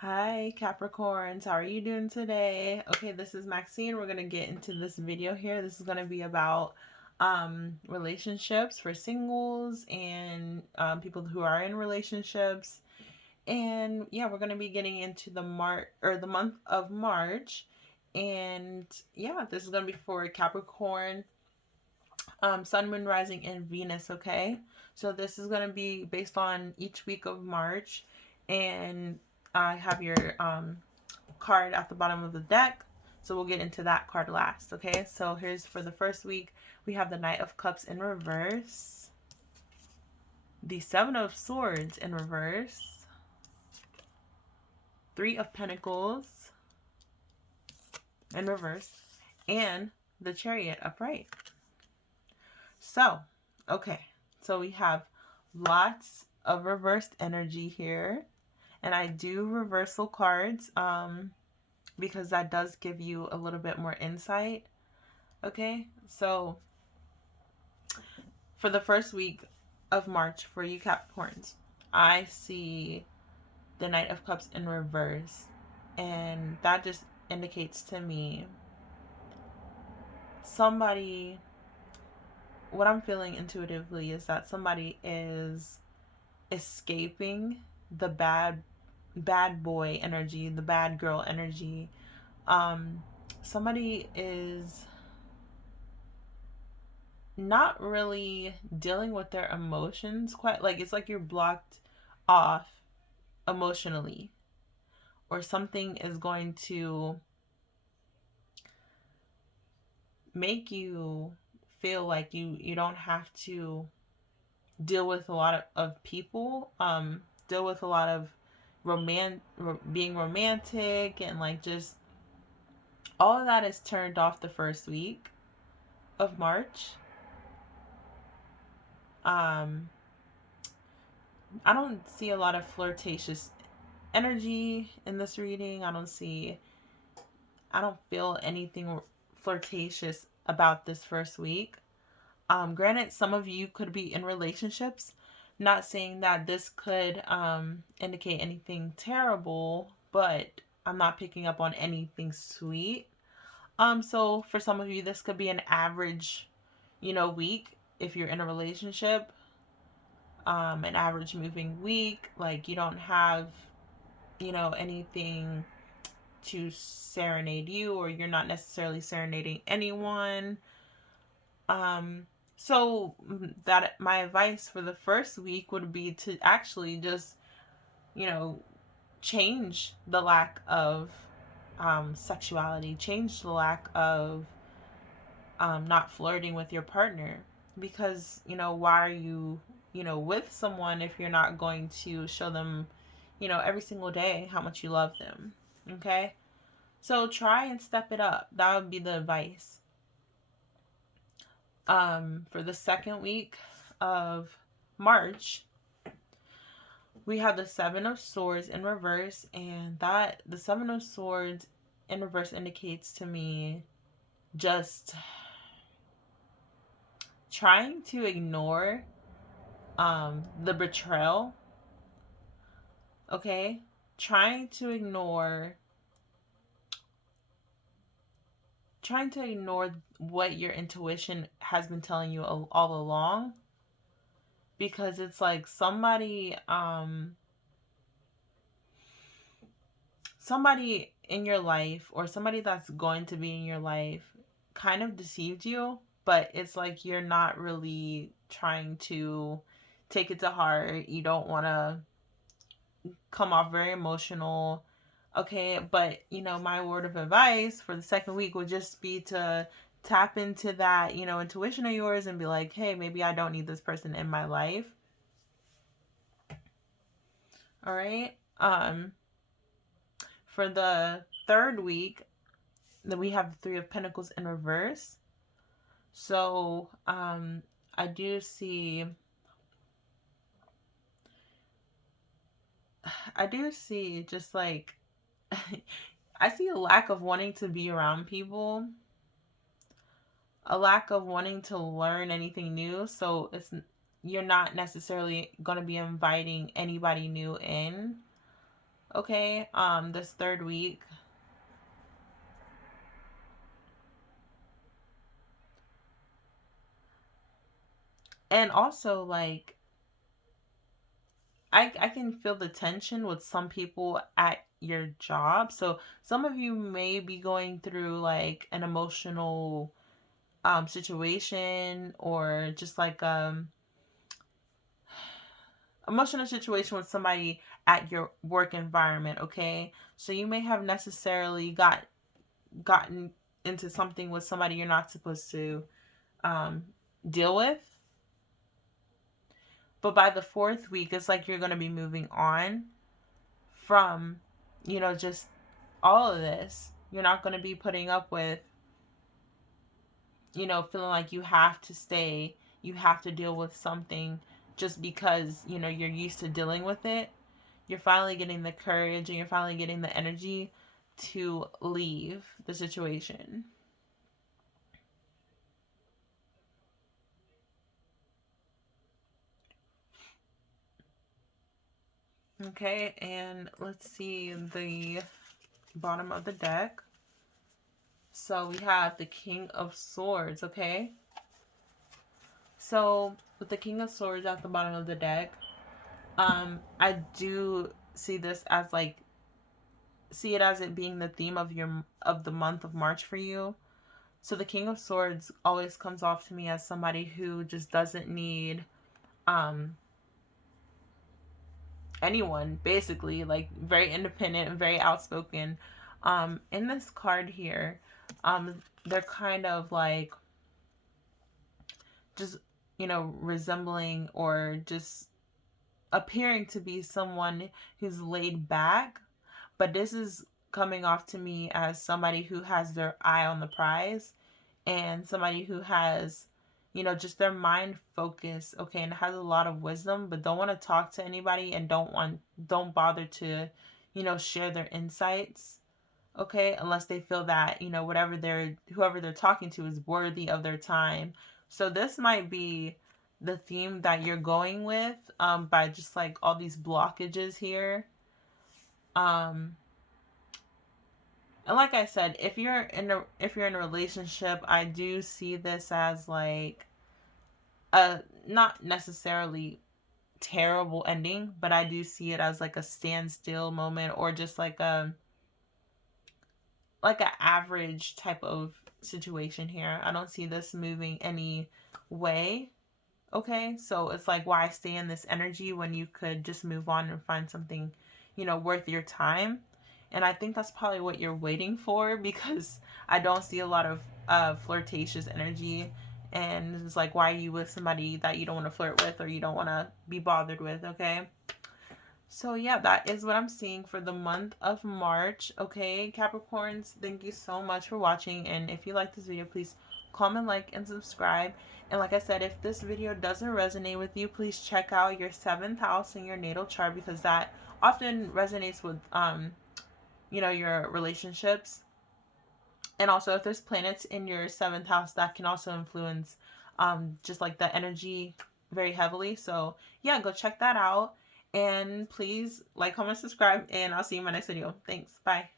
Hi Capricorns, how are you doing today? Okay, this is Maxine. We're going to get into this video here. This is going to be about relationships for singles and people who are in relationships. And yeah, we're going to be getting into the month of March. And yeah, this is going to be for Capricorn, Sun, Moon, Rising, and Venus, okay? So this is going to be based on each week of March. And I have your card at the bottom of the deck. So we'll get into that card last, okay? So here's for the first week. We have the Knight of Cups in reverse, the Seven of Swords in reverse, Three of Pentacles in reverse, and the Chariot upright. So, okay. So we have lots of reversed energy here. And I do reversal cards because that does give you a little bit more insight. Okay, so for the first week of March for you Capricorns, I see the Knight of Cups in reverse. And that just indicates to me what I'm feeling intuitively is that somebody is escaping the bad boy energy, the bad girl energy. Somebody is not really dealing with their emotions quite, like it's like you're blocked off emotionally, or something is going to make you feel like you don't have to deal with a lot of people, deal with a lot of being romantic, and like just all of that is turned off the first week of March. I don't see a lot of flirtatious energy in this reading. I don't feel anything flirtatious about this first week. Granted, some of you could be in relationships. Not saying that this could indicate anything terrible, but I'm not picking up on anything sweet. So for some of you, this could be an average, week if you're in a relationship. An average moving week. Like you don't have, anything to serenade you, or you're not necessarily serenading anyone. So that my advice for the first week would be to actually just, you know, change the lack of sexuality, change the lack of not flirting with your partner, because why are you with someone if you're not going to show them every single day how much you love them. Okay, so try and step it up. That would be the advice. For the second week of March, we have the Seven of Swords in reverse, and that the Seven of Swords in reverse indicates to me just trying to ignore the betrayal. Okay, trying to ignore what your intuition has been telling you all along, because it's like somebody in your life, or somebody that's going to be in your life, kind of deceived you, but it's like you're not really trying to take it to heart. You don't want to come off very emotional. Okay, but my word of advice for the second week would just be to tap into that, intuition of yours, and be like, hey, maybe I don't need this person in my life. All right. For the third week, then we have the Three of Pentacles in reverse. So, I do see just like I see a lack of wanting to be around people, a lack of wanting to learn anything new. So you're not necessarily going to be inviting anybody new in. okay, this third week. And also, like, I can feel the tension with some people at your job. So some of you may be going through like an emotional situation, or just like emotional situation with somebody at your work environment, okay? So you may have necessarily gotten into something with somebody you're not supposed to um deal with. But by the fourth week, it's like you're going to be moving on from, just all of this. You're not going to be putting up with, feeling like you have to stay, you have to deal with something just because, you're used to dealing with it. You're finally getting the courage and you're finally getting the energy to leave the situation. Okay, and let's see the bottom of the deck. So we have the King of Swords, okay? So with the King of Swords at the bottom of the deck, I do see this as like, see it as it being the theme of the month of March for you. So the King of Swords always comes off to me as somebody who just doesn't need um anyone, basically, like very independent and very outspoken. In this card here, they're kind of like just, resembling or just appearing to be someone who's laid back, but this is coming off to me as somebody who has their eye on the prize, and somebody who has, just their mind focused, okay, and has a lot of wisdom, but don't want to talk to anybody, and don't bother to, share their insights, okay, unless they feel that, whoever they're talking to is worthy of their time. So this might be the theme that you're going with, by just like all these blockages here. um and like I said, if you're in a relationship, I do see this as like a not necessarily terrible ending, but I do see it as like a standstill moment, or just like a average type of situation here. I don't see this moving any way. Okay, so it's like, why stay in this energy when you could just move on and find something, worth your time? And I think that's probably what you're waiting for, because I don't see a lot of flirtatious energy. And it's like, why are you with somebody that you don't want to flirt with or you don't want to be bothered with? Okay. So yeah, that is what I'm seeing for the month of March. Okay, Capricorns, thank you so much for watching. And if you like this video, please comment, like, and subscribe. And like I said, if this video doesn't resonate with you, please check out your 7th house in your natal chart, because that often resonates with your relationships. And also, if there's planets in your 7th house, that can also influence just like the energy very heavily. So yeah, go check that out. And please like, comment, subscribe, and I'll see you in my next video. Thanks. Bye.